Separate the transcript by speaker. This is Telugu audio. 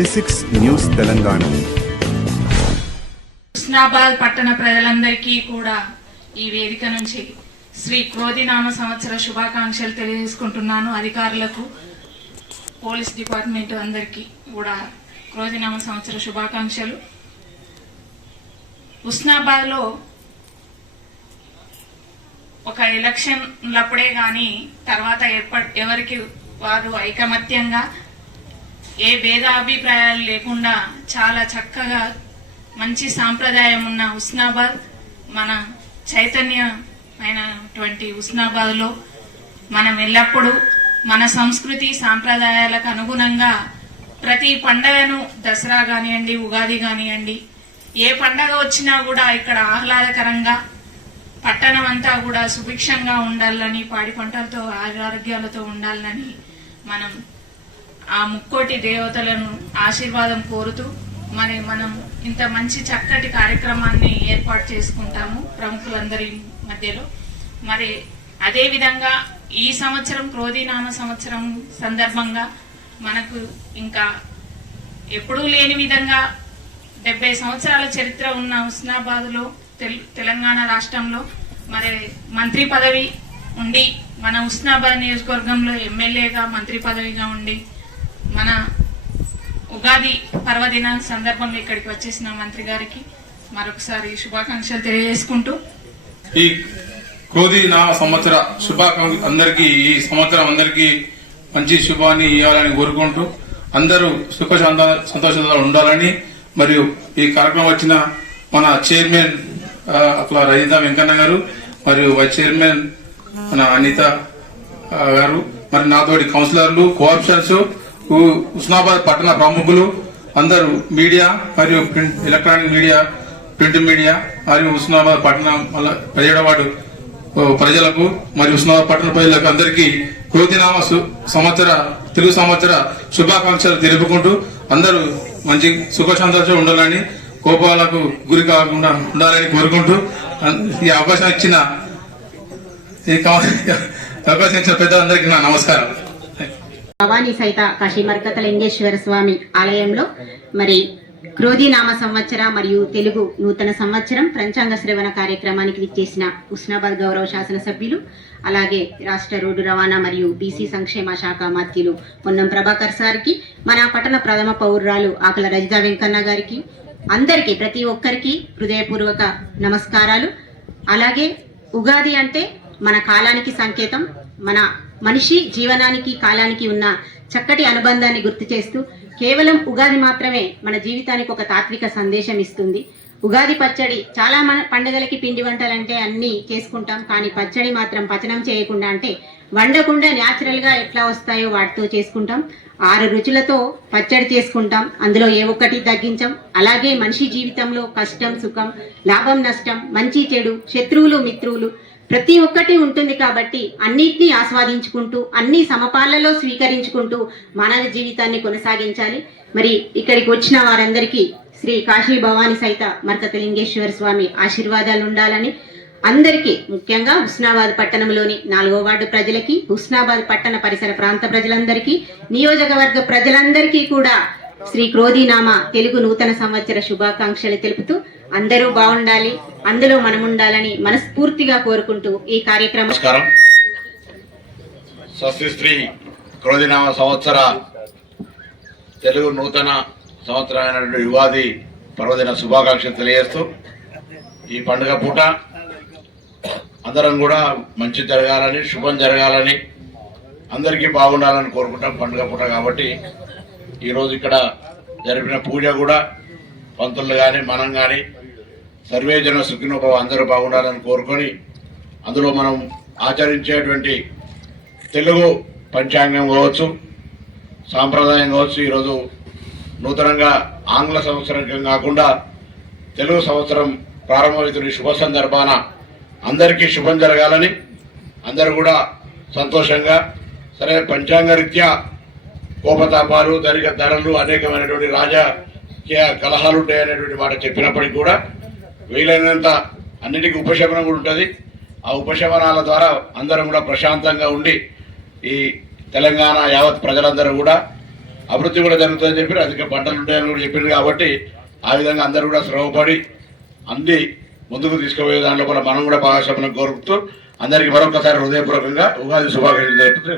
Speaker 1: జెసిక్స్ న్యూస్ తెలంగాణ.
Speaker 2: హుస్నాబాద్ పట్టణ ప్రజలందరికీ కూడా ఈ వేదిక నుంచి శ్రీ క్రోధినామ సంవత్సర శుభాకాంక్షలు తెలియజేసుకుంటున్నాను అధికారులకు పోలీస్ డిపార్ట్మెంట్ అందరికీ కూడా క్రోధినామ సంవత్సర శుభాకాంక్షలు. హుస్నాబాద్లో ఒక ఎలక్షన్లప్పుడే కానీ తర్వాత ఎవరికి వారు ఐకమత్యంగా ఏ భేదాభిప్రాయాలు లేకుండా చాలా చక్కగా మంచి సాంప్రదాయం ఉన్న హుస్నాబాద్ మన చైతన్యమైనటువంటి హుస్నాబాద్లో మనం ఎల్లప్పుడూ మన సంస్కృతి సాంప్రదాయాలకు అనుగుణంగా ప్రతి పండగను దసరా కానివ్వండి ఉగాది కానివ్వండి ఏ పండగ వచ్చినా కూడా ఇక్కడ ఆహ్లాదకరంగా పట్టణం అంతా కూడా సుభిక్షంగా ఉండాలని పాడి పంటలతో ఆరోగ్యాలతో ఉండాలని మనం ఆ ముక్కోటి దేవతలను ఆశీర్వాదం కోరుతూ మరి మనం ఇంత మంచి చక్కటి కార్యక్రమాన్ని ఏర్పాటు చేసుకుంటాము ప్రముఖులందరి మధ్యలో. మరి అదే విధంగా ఈ సంవత్సరం క్రోధీనామ సంవత్సరం సందర్భంగా మనకు ఇంకా ఎప్పుడూ లేని విధంగా డెబ్బై సంవత్సరాల చరిత్ర ఉన్న హుస్నాబాద్లో తెలంగాణ రాష్ట్రంలో మరి మంత్రి పదవి ఉండి మన హుస్నాబాద్ నియోజకవర్గంలో ఎమ్మెల్యేగా మంత్రి పదవిగా ఉండి మన ఉగాది పర్వదిన సందర్భంగా ఇక్కడికి వచ్చేసిన మంత్రి గారికి మరొకసారి శుభాకాంక్షలు తెలియజేసుకుంటూ
Speaker 3: ఈ కోది నా సంవత్సర శుభాకాంక్ష అందరికి ఈ సంవత్సరం అందరికి మంచి శుభాన్ని ఇవ్వాలని కోరుకుంటూ అందరూ సుఖ సంతోషంగా ఉండాలని మరియు ఈ కార్యక్రమం వచ్చిన మన చైర్మన్ అట్లా రజిత వెంకన్న గారు మరియు వైస్ చైర్మన్ మన అనిత గారు మరి నాతోటి కౌన్సిలర్లు కోఆప్షన్స్ హుస్నాబాద్ పట్టణ ప్రముఖులు అందరూ మీడియా మరియు print electronic media print media మరియు హుస్నాబాద్ పట్టణ ప్రజలవాడు ప్రజలకు మరియు హుస్నాబాద్ పట్టణ ప్రజలకు అందరికీ క్రోధినామ సు- సంవత్సర తెలుగు సంవత్సర శుభాకాంక్షలు తెలుపుకుంటూ అందరూ మంచి సుఖ ఉండాలని కోపాలకు గురి కాకుండా ఉండాలని కోరుకుంటూ ఈ అవకాశం ఇచ్చిన ఈ అవకాశం ఇచ్చిన పెద్దలందరికీ నా నమస్కారం.
Speaker 4: భవానీ సైత కాశీ మర్కత లింగేశ్వర స్వామి ఆలయంలో మరి క్రోధి నామ సంవత్సర మరియు తెలుగు నూతన సంవత్సరం పంచాంగ శ్రవణ కార్యక్రమానికి విచ్చేసిన ఉస్నాబాద్ గౌరవ శాసన సభ్యులు అలాగే రాష్ట్ర రోడ్డు రవాణా మరియు బీసీ సంక్షేమ శాఖ మాత్యులు పొన్నం ప్రభాకర్ సార్కి మన పట్టణ ప్రథమ పౌరురాలు ఆకల రజిత వెంకన్న గారికి అందరికీ ప్రతి ఒక్కరికి హృదయపూర్వక నమస్కారాలు. అలాగే ఉగాది అంటే మన కాలానికి సంకేతం మన మనిషి జీవనానికి కాలానికి ఉన్న చక్కటి అనుబంధాన్ని గుర్తు చేస్తూ కేవలం ఉగాది మాత్రమే మన జీవితానికి ఒక తాత్విక సందేశం ఇస్తుంది. ఉగాది పచ్చడి చాలా మన పండుగలకి పిండి వంటలంటే అన్నీ చేసుకుంటాం. కానీ పచ్చడి మాత్రం పచనం చేయకుండా అంటే వండకుండా న్యాచురల్గా ఎట్లా వస్తాయో వాటితో చేసుకుంటాం. ఆరు రుచులతో పచ్చడి చేసుకుంటాం. అందులో ఏ ఒక్కటి తగ్గించాం. అలాగే మనిషి జీవితంలో కష్టం సుఖం లాభం నష్టం మంచి చెడు శత్రువులు మిత్రువులు ప్రతి ఒక్కటి ఉంటుంది కాబట్టి అన్నిటినీ ఆస్వాదించుకుంటూ అన్ని సమపాలలో స్వీకరించుకుంటూ మానవ జీవితాన్ని కొనసాగించాలి. మరి ఇక్కడికి వచ్చిన వారందరికీ శ్రీ కాశీ భవాని సైత మర్కత లింగేశ్వర స్వామి ఆశీర్వాదాలు ఉండాలని అందరికీ ముఖ్యంగా హుస్నాబాద్ పట్టణంలోని నాలుగో వార్డు ప్రజలకి హుస్నాబాద్ పట్టణ పరిసర ప్రాంత ప్రజలందరికీ నియోజకవర్గ ప్రజలందరికీ కూడా శ్రీ క్రోధీనామ తెలుగు నూతన సంవత్సర శుభాకాంక్షలు తెలుపుతూ అందరూ బాగుండాలి అందులో మనం ఉండాలని మనస్ఫూర్తిగా కోరుకుంటూ ఈ కార్యక్రమం
Speaker 5: నమస్కారం. క్రోధినామ సంవత్సర తెలుగు నూతన సంవత్సరమైనటువంటి యుగాది పర్వదిన శుభాకాంక్షలు తెలియజేస్తూ ఈ పండుగ పూట అందరం కూడా మంచి జరగాలని శుభం జరగాలని అందరికీ బాగుండాలని కోరుకుంటాం పండుగ పూట కాబట్టి. ఈరోజు ఇక్కడ జరిపిన పూజ కూడా పంతులు కానీ మనం కానీ సర్వేజన సుఖినోభవ అందరూ బాగుండాలని కోరుకొని అందులో మనం ఆచరించేటువంటి తెలుగు పంచాంగం కావచ్చు సాంప్రదాయం కావచ్చు ఈరోజు నూతనంగా ఆంగ్ల సంవత్సరం కాకుండా తెలుగు సంవత్సరం ప్రారంభమవుతున్న శుభ సందర్భాన అందరికీ శుభం జరగాలని అందరూ కూడా సంతోషంగా సరే పంచాంగ రీత్యా కోపతాపాలు ధనిక ధరలు అనేకమైనటువంటి రాజకీయ కలహాలు ఉంటాయనేటువంటి మాట చెప్పినప్పటికీ కూడా వీలైనంత అన్నిటికీ ఉపశమనం కూడా ఉంటుంది. ఆ ఉపశమనాల ద్వారా అందరం కూడా ప్రశాంతంగా ఉండి ఈ తెలంగాణ యావత్ ప్రజలందరూ కూడా అభివృద్ధి కూడా జరుగుతుందని చెప్పి అధిక పంటలు ఉంటాయని కూడా చెప్పింది కాబట్టి ఆ విధంగా అందరూ కూడా శ్రమపడి అన్ని ముందుకు తీసుకుపోయే దాంట్లో కూడా మనం కూడా భాగస్వామ్యం కోరుతూ అందరికీ మరొకసారి హృదయపూర్వకంగా ఉగాది శుభాకాంక్షలు తెలుపుతూ